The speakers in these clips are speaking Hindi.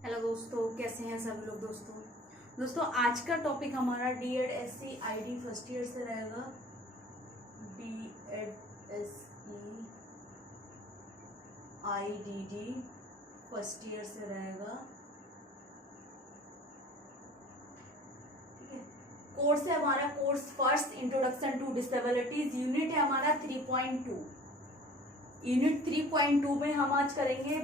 हेलो दोस्तों, कैसे हैं सब लोग। दोस्तों आज का टॉपिक हमारा DEd SC ID first year से रहेगा। DEd SC IDD first year से रहेगा। ठीक है, कोर्स है हमारा course first introduction to disabilities. Unit है हमारा 3.2। यूनिट 3.2 में हम आज करेंगे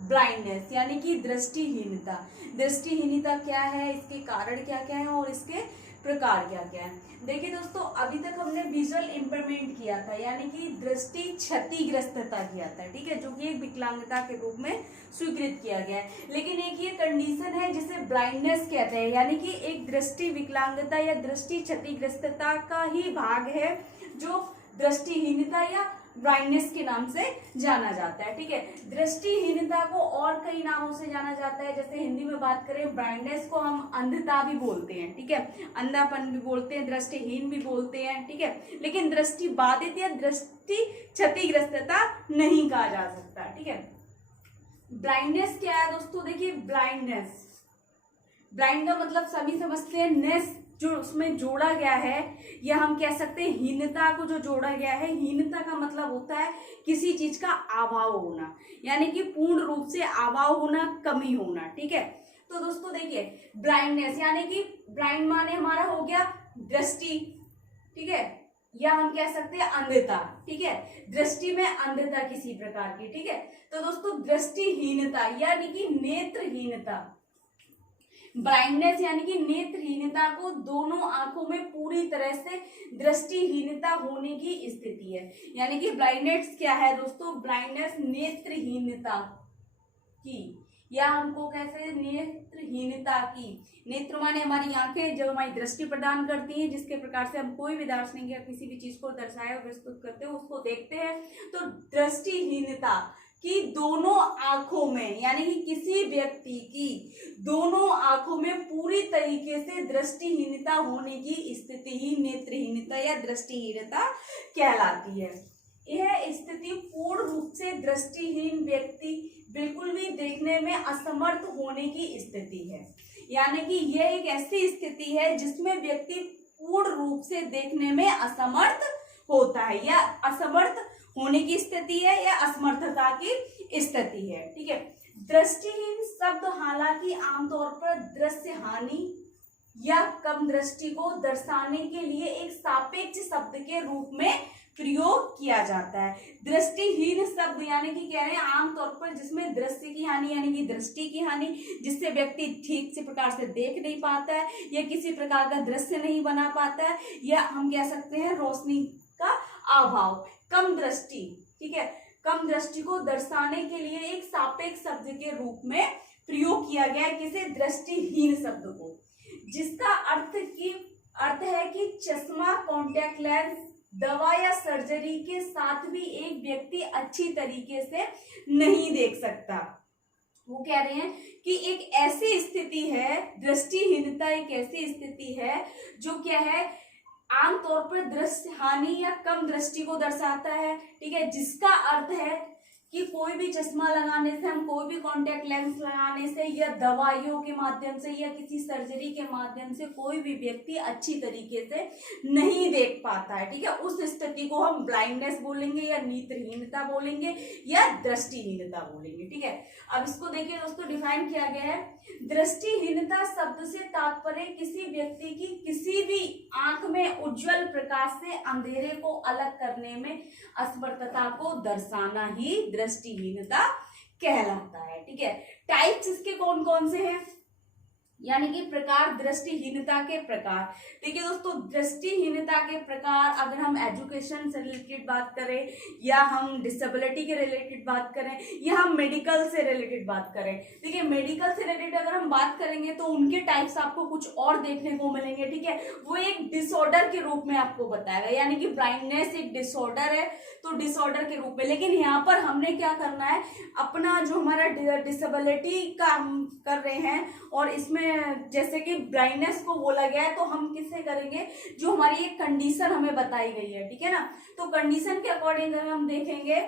ब्लाइंडनेस यानी कि दृष्टिहीनता। दृष्टिहीनता क्या है, इसके कारण क्या क्या है और इसके प्रकार क्या क्या है। देखिए दोस्तों, अभी तक हमने विजुअल इंपेयरमेंट किया था यानी कि दृष्टि क्षतिग्रस्तता किया था, ठीक है, जो कि एक विकलांगता के रूप में स्वीकृत किया गया है। लेकिन एक ये कंडीशन है जिसे ब्लाइंडनेस कहते हैं, यानी कि एक दृष्टि विकलांगता या दृष्टि क्षतिग्रस्तता का ही भाग है जो दृष्टिहीनता या ब्लाइंडनेस के नाम से जाना जाता है। ठीक है, दृष्टिहीनता को और कई नामों से जाना जाता है। जैसे हिंदी में बात करें, ब्लाइंडनेस को हम अंधता भी बोलते हैं, ठीक है, अंधापन भी बोलते हैं, दृष्टिहीन भी बोलते हैं, ठीक है। लेकिन दृष्टि बाधित या दृष्टि क्षतिग्रस्तता नहीं कहा जा सकता, ठीक है। ब्लाइंडनेस क्या है दोस्तों? देखिए, ब्लाइंडनेस, ब्लाइंड का मतलब सभी समझते हैं, नेस जो उसमें जोड़ा गया है, या हम कह सकते हैं हीनता को जो जोड़ा गया है। हीनता का मतलब होता है किसी चीज का अभाव होना, यानी कि पूर्ण रूप से अभाव होना, कमी होना, ठीक है। तो दोस्तों देखिए, ब्लाइंडनेस यानी कि ब्लाइंड माने हमारा हो गया दृष्टि, ठीक है, या हम कह सकते हैं अंधता, ठीक है, दृष्टि में अंधता किसी प्रकार की, ठीक है। तो दोस्तों दृष्टिहीनता यानी कि नेत्रहीनता, ब्लाइंडनेस यानी कि नेत्रहीनता को दोनों आंखों में पूरी तरह से दृष्टिहीनता होने की स्थिति है। यानी कि ब्लाइंडनेस क्या है दोस्तों? ब्लाइंडनेस नेत्रहीनता की, या हमको कैसे नेत्रहीनता की, नेत्र माने हमारी आंखें जो हमारी दृष्टि प्रदान करती हैं, जिसके प्रकार से हम कोई भी दार्शनिक या किसी भी चीज को दर्शाया और प्रस्तुत करते हैं, उसको देखते हैं। तो दृष्टिहीनता कि दोनों आंखों में, यानी कि किसी व्यक्ति की दोनों आंखों में पूरी तरीके से दृष्टिहीनता होने की स्थिति ही नेत्रहीनता या दृष्टिहीनता कहलाती है। यह स्थिति पूर्ण रूप से दृष्टिहीन व्यक्ति बिल्कुल भी देखने में असमर्थ होने की स्थिति है। यानी कि यह एक ऐसी स्थिति है जिसमें व्यक्ति पूर्ण रूप से देखने में असमर्थ होता है, या असमर्थ होने की स्थिति है, या असमर्थता की स्थिति है, ठीक है। दृष्टिहीन शब्द हालांकि आमतौर पर दृश्य हानि या कम दृष्टि को दर्शाने के लिए एक सापेक्ष शब्द के रूप में प्रयोग किया जाता है। दृष्टिहीन शब्द यानी कि कह रहे हैं आमतौर पर जिसमें दृश्य की हानि यानी कि दृष्टि की हानि, जिससे व्यक्ति ठीक से प्रकार से देख नहीं पाता है, या किसी प्रकार का दृश्य नहीं बना पाता है, या हम कह सकते हैं रोशनी का अभाव, कम दृष्टि, ठीक है, कम दृष्टि को दर्शाने के लिए एक सापेक्ष शब्द के रूप में प्रयोग किया गया है, किसे? दृष्टिहीन शब्द को, जिसका अर्थ है कि चश्मा, कॉन्टैक्ट लेंस, दवा या सर्जरी के साथ भी एक व्यक्ति अच्छी तरीके से नहीं देख सकता। वो कह रहे हैं कि एक ऐसी स्थिति है, दृष्टिहीनता एक ऐसी स्थिति है जो क्या है, आमतौर पर दृश्य हानि या कम दृष्टि को दर्शाता है, ठीक है, जिसका अर्थ है कि कोई भी चश्मा लगाने से, हम कोई भी कॉन्टैक्ट लेंस लगाने से, या दवाइयों के माध्यम से, या किसी सर्जरी के माध्यम से कोई भी व्यक्ति अच्छी तरीके से नहीं देख पाता है, ठीक है। उस स्थिति को हम ब्लाइंडनेस बोलेंगे, या नेत्रहीनता बोलेंगे, या दृष्टिहीनता बोलेंगे, ठीक है। अब इसको देखिए दोस्तों, डिफाइन किया गया है। दृष्टिहीनता शब्द से तात्पर्य किसी व्यक्ति की किसी भी आंख में उज्जवल प्रकाश से अंधेरे को अलग करने में असमर्थता को दर्शाना ही दृष्टिहीनता कहलाता है, ठीक है। टाइप्स इसके कौन कौन से हैं, यानी कि प्रकार, दृष्टिहीनता के प्रकार। देखिए दोस्तों, दृष्टिहीनता के प्रकार अगर हम एजुकेशन से रिलेटेड बात करें, या हम डिसेबिलिटी के रिलेटेड बात करें, या हम मेडिकल से रिलेटेड बात करें, देखिए मेडिकल से रिलेटेड अगर हम बात करेंगे तो उनके टाइप्स आपको कुछ और देखने को मिलेंगे, ठीक है। वो एक डिसऑर्डर के रूप में आपको बताएगा, यानी कि ब्लाइंडनेस एक डिसऑर्डर है, तो डिसऑर्डर के रूप में। लेकिन यहाँ पर हमने क्या करना है, अपना जो हमारा डिसेबिलिटी का हम कर रहे हैं, और इसमें जैसे कि ब्लाइंडनेस को बोला गया है, तो हम किससे करेंगे, जो हमारी एक कंडीशन हमें बताई गई है, ठीक है ना। तो कंडीशन के अकॉर्डिंग हम देखेंगे,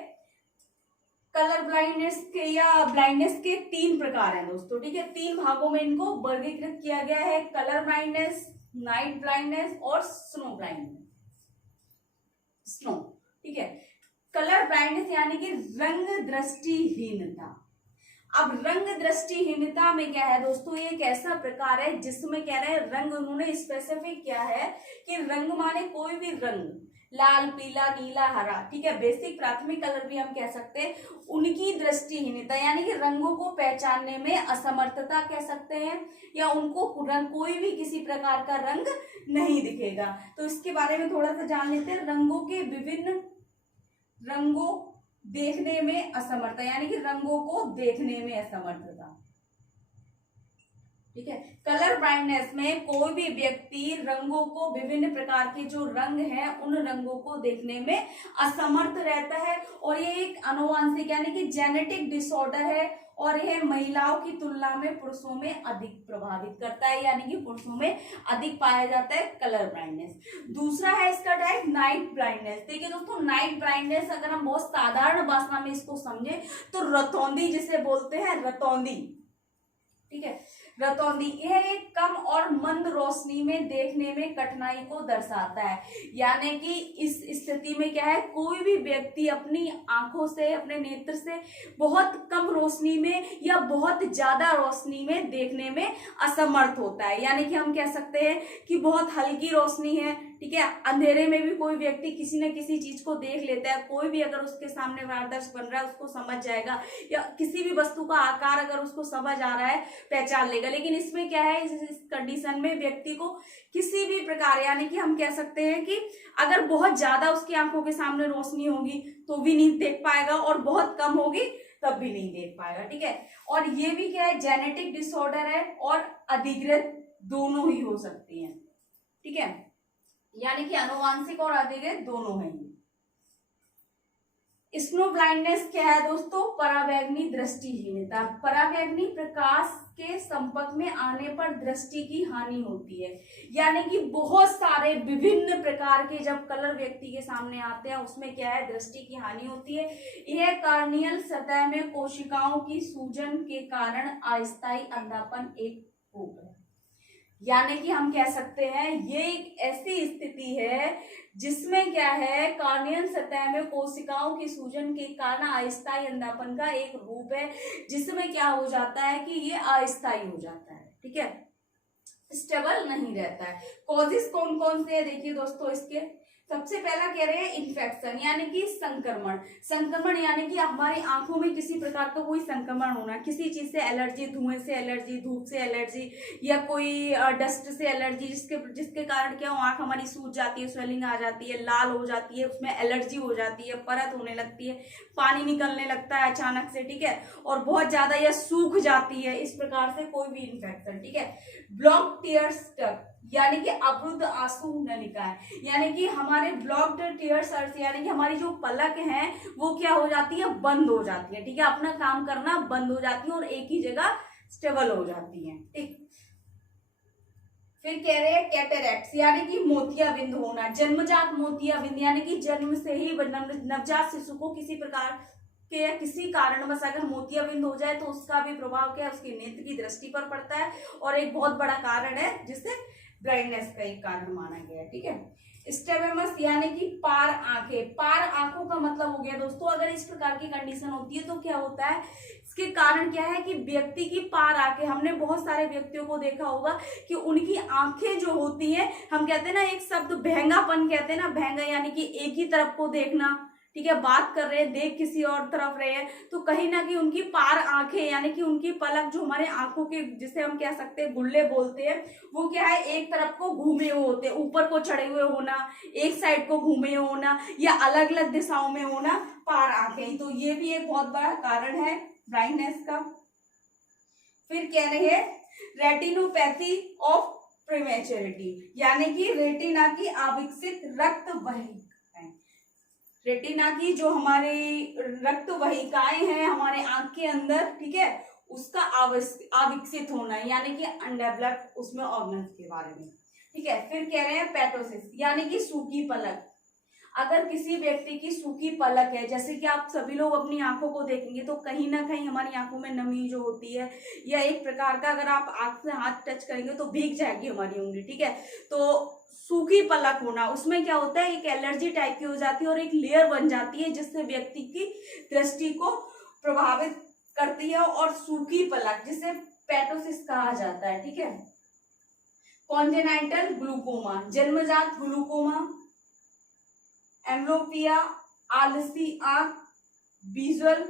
कलर ब्लाइंडनेस के या ब्लाइंडनेस के 3 प्रकार हैं दोस्तों, ठीक है। 3 भागों में इनको वर्गीकृत किया गया है, कलर ब्लाइंडनेस, नाइट ब्लाइंडनेस और स्नो ब्लाइंडनेस, स्नो, ठीक है। कलर ब्लाइंडनेस यानी कि रंग दृष्टिहीनता। अब रंग दृष्टिहीनता में क्या है दोस्तों, ये एक ऐसा प्रकार है जिसमें कह रहे हैं रंग, उन्होंने स्पेसिफिक किया है कि रंग माने कोई भी रंग, लाल, पीला, नीला, हरा, ठीक है, बेसिक प्राथमिक कलर भी हम कह सकते हैं, उनकी दृष्टिहीनता यानी कि रंगों को पहचानने में असमर्थता कह सकते हैं, या उनको रंग, कोई भी किसी प्रकार का रंग नहीं दिखेगा। तो इसके बारे में थोड़ा सा जान लेते हैं। रंगों के विभिन्न रंगों देखने में असमर्थता यानी कि रंगों को देखने में असमर्थता, ठीक है। कलर ब्लाइंडनेस में कोई भी व्यक्ति रंगों को, विभिन्न प्रकार के जो रंग हैं उन रंगों को देखने में असमर्थ रहता है, और ये एक आनुवंशिक यानी कि जेनेटिक डिसऑर्डर है, और यह महिलाओं की तुलना में पुरुषों में अधिक प्रभावित करता है, यानी कि पुरुषों में अधिक पाया जाता है कलर ब्लाइंडनेस। दूसरा है इसका टाइप नाइट ब्लाइंडनेस। देखिए दोस्तों, नाइट ब्लाइंडनेस अगर हम बहुत साधारण भाषा में इसको समझे तो रतौंधी जिसे बोलते हैं, रतौंधी, ठीक है, रतौंधी, यह एक कम और मंद रोशनी में देखने में कठिनाई को दर्शाता है। यानी कि इस स्थिति में क्या है, कोई भी व्यक्ति अपनी आंखों से, अपने नेत्र से बहुत कम रोशनी में या बहुत ज्यादा रोशनी में देखने में असमर्थ होता है। यानी कि हम कह सकते हैं कि बहुत हल्की रोशनी है, ठीक है, अंधेरे में भी कोई व्यक्ति किसी न किसी चीज को देख लेता है, कोई भी अगर उसके सामने आदर्श बन रहा है उसको समझ जाएगा, या किसी भी वस्तु का आकार अगर उसको समझ आ रहा है पहचान लेगा। लेकिन इसमें क्या है, इस कंडीशन में व्यक्ति को किसी भी प्रकार, यानी कि हम कह सकते हैं कि अगर बहुत ज्यादा उसकी आंखों के सामने रोशनी होगी तो भी नहीं देख पाएगा, और बहुत कम होगी तब भी नहीं देख पाएगा, ठीक है। और ये भी क्या है, जेनेटिक डिसऑर्डर है और अधिकृत दोनों ही हो सकती हैं, ठीक है, यानी कि आनुवांशिक और अधिकृत दोनों हैं। स्नो ब्लाइंडनेस क्या है दोस्तों, परावैंगनी दृष्टिहीनता। परावैंगनी प्रकाश के संपर्क में आने पर दृष्टि की हानि होती है, यानी कि बहुत सारे विभिन्न प्रकार के जब कलर व्यक्ति के सामने आते हैं उसमें क्या है, दृष्टि की हानि होती है। यह कार्नियल सतह में कोशिकाओं की सूजन के कारण अस्थायी अंधापन एक रूप है। यानी कि हम कह सकते हैं ये एक ऐसी स्थिति है जिसमें क्या है, कार्नियल सतह में कोशिकाओं की सूजन के कारण अस्थायी अंधापन का एक रूप है, जिसमें क्या हो जाता है कि ये अस्थायी हो जाता है, ठीक है, स्टेबल नहीं रहता है। कॉजेस कौन कौन से है देखिए दोस्तों, इसके सबसे पहला कह रहे हैं इन्फेक्शन, यानी कि संक्रमण। संक्रमण यानी कि हमारी आंखों में किसी प्रकार का कोई संक्रमण होना, किसी चीज से एलर्जी, धुएं से एलर्जी, धूप से एलर्जी, या कोई डस्ट से एलर्जी, जिसके कारण क्या हो, आंख हमारी सूज जाती है, स्वेलिंग आ जाती है, लाल हो जाती है, उसमें एलर्जी हो जाती है, परत होने लगती है, पानी निकलने लगता है अचानक से, ठीक है, और बहुत ज्यादा यह सूख जाती है, इस प्रकार से कोई भी इन्फेक्शन, ठीक है। ब्लॉक टीयर्स डक्ट यानी कि अवरुद्ध आंसू नलिकाएं, यानी कि हमारे ब्लॉक्ड टीयर्स यानी कि हमारी जो पलक है वो क्या हो जाती है, बंद हो जाती है, ठीक है, अपना काम करना बंद हो जाती है और एक ही जगह स्टेबल हो जाती है, ठीक। फिर कह रहे हैं कैटरैक्ट्स, यानी कि मोतियाबिंद होना, जन्मजात मोतियाबिंद, यानी कि जन्म से ही नवजात शिशु को किसी प्रकार के किसी कारणवश अगर मोतियाबिंद हो जाए तो उसका भी प्रभाव क्या है, उसके नेत्र की दृष्टि पर पड़ता है, और एक बहुत बड़ा कारण है जिससे ब्लाइंडनेस का एक कारण माना गया है, ठीक है। स्टेबेमस यानी कि पार आंखें। पार आंखों का मतलब हो गया दोस्तों, अगर इस प्रकार की कंडीशन होती है तो क्या होता है, इसके कारण क्या है कि व्यक्ति की पार आंखें, हमने बहुत सारे व्यक्तियों को देखा होगा कि उनकी आंखें जो होती हैं, हम कहते हैं ना एक शब्द भैंगापन कहते हैं ना, भैंगा यानी कि एक ही तरफ को देखना, ठीक है, बात कर रहे हैं, देख किसी और तरफ रहे हैं, तो कहीं ना कहीं उनकी पार आंखें यानी कि उनकी पलक जो हमारे आंखों के, जिसे हम कह सकते हैं गुल्ले बोलते हैं, वो क्या है, एक तरफ को घूमे हुए होते हैं, ऊपर को चढ़े हुए होना, एक साइड को घूमे हुए होना, या अलग अलग दिशाओं में होना पार आंखें, तो ये भी एक बहुत बड़ा कारण है ब्लाइंडनेस का। फिर कह रहे हैं रेटिनोपैथी ऑफ प्रीमेच्योरिटी, यानी कि रेटिना की अविकसित रक्त वाहिकाएं, रेटिना की जो हमारी रक्त वाहिकाएं हैं हमारे आंख के अंदर, ठीक है, उसका अविकसित होना, यानी कि अनडेवलप्ड उसमें ऑर्गन्स के बारे में, ठीक है। फिर कह रहे हैं पैटोसिस, यानी कि सूखी पलक। अगर किसी व्यक्ति की सूखी पलक है, जैसे कि आप सभी लोग अपनी आंखों को देखेंगे तो कहीं ना कहीं हमारी आंखों में नमी जो होती है, या एक प्रकार का अगर आप आंख से हाथ टच करेंगे तो भीग जाएगी हमारी उंगली, ठीक है। तो सूखी पलक होना, उसमें क्या होता है, एक एलर्जी टाइप की हो जाती है और एक लेयर बन जाती है जिससे व्यक्ति की दृष्टि को प्रभावित करती है, और सूखी पलक जिसे पैटोसिस कहा जाता है, ठीक है। कॉन्जेनाइटल ग्लूकोमा, जन्मजात ग्लूकोमा, एम्ब्लोपिया, आलसी आंख, विजुअल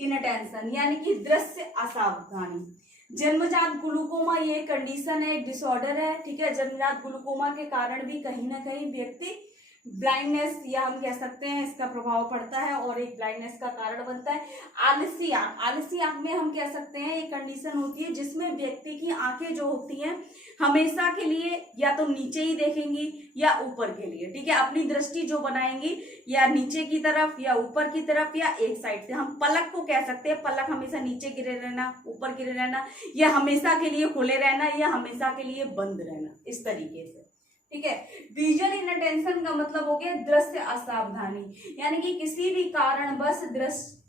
इनटेंशन यानी कि दृश्य असावधानी। जन्मजात ग्लूकोमा ये कंडीशन है, एक डिसऑर्डर है, ठीक है। जन्मजात ग्लूकोमा के कारण भी कहीं ना कहीं व्यक्ति ब्लाइंडनेस, या हम कह सकते हैं इसका प्रभाव पड़ता है और एक ब्लाइंडनेस का कारण बनता है। आलसी आंख, आलसी आंख में हम कह सकते हैं एक कंडीशन होती है जिसमें व्यक्ति की आंखें जो होती हैं हमेशा के लिए या तो नीचे ही देखेंगी या ऊपर के लिए, ठीक है। अपनी दृष्टि जो बनाएंगी या नीचे की तरफ या ऊपर की तरफ या एक साइड से। हम पलक को कह सकते हैं, पलक हमेशा नीचे गिरे रहना, ऊपर गिरे रहना, या हमेशा के लिए खुले रहना, या हमेशा के लिए बंद रहना, इस तरीके से, ठीक है। विजुअल इनटेंशन का मतलब हो गया दृश्य असावधानी, यानी कि किसी भी कारणवश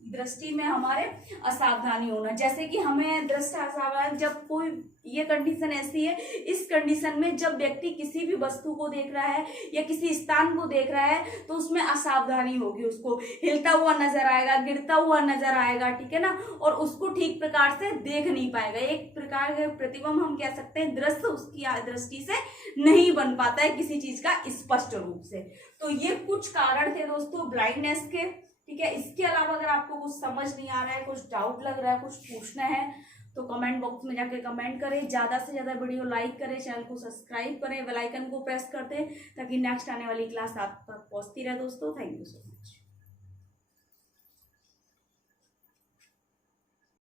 दृष्टि में हमारे असावधानी होना। जैसे कि हमें दृष्टि असावधानी, जब कोई, ये कंडीशन ऐसी है, इस कंडीशन में जब व्यक्ति किसी भी वस्तु को देख रहा है या किसी स्थान को देख रहा है तो उसमें असावधानी होगी, उसको हिलता हुआ नजर आएगा, गिरता हुआ नजर आएगा, ठीक है ना, और उसको ठीक प्रकार से देख नहीं पाएगा। एक प्रकार का प्रतिबिंब हम कह सकते हैं, दृश्य उसकी दृष्टि से नहीं बन पाता है किसी चीज का स्पष्ट रूप से। तो ये कुछ कारण थे दोस्तों ब्लाइंडनेस के, ठीक है। इसके अलावा अगर आपको कुछ समझ नहीं आ रहा है, कुछ डाउट लग रहा है, कुछ पूछना है तो कमेंट बॉक्स में जाके कमेंट करें। ज्यादा से ज्यादा वीडियो लाइक करें, चैनल को सब्सक्राइब करें, बेल आइकन को प्रेस कर दें ताकि नेक्स्ट आने वाली क्लास आप तक पहुंचती रहे दोस्तों। Thank you so much.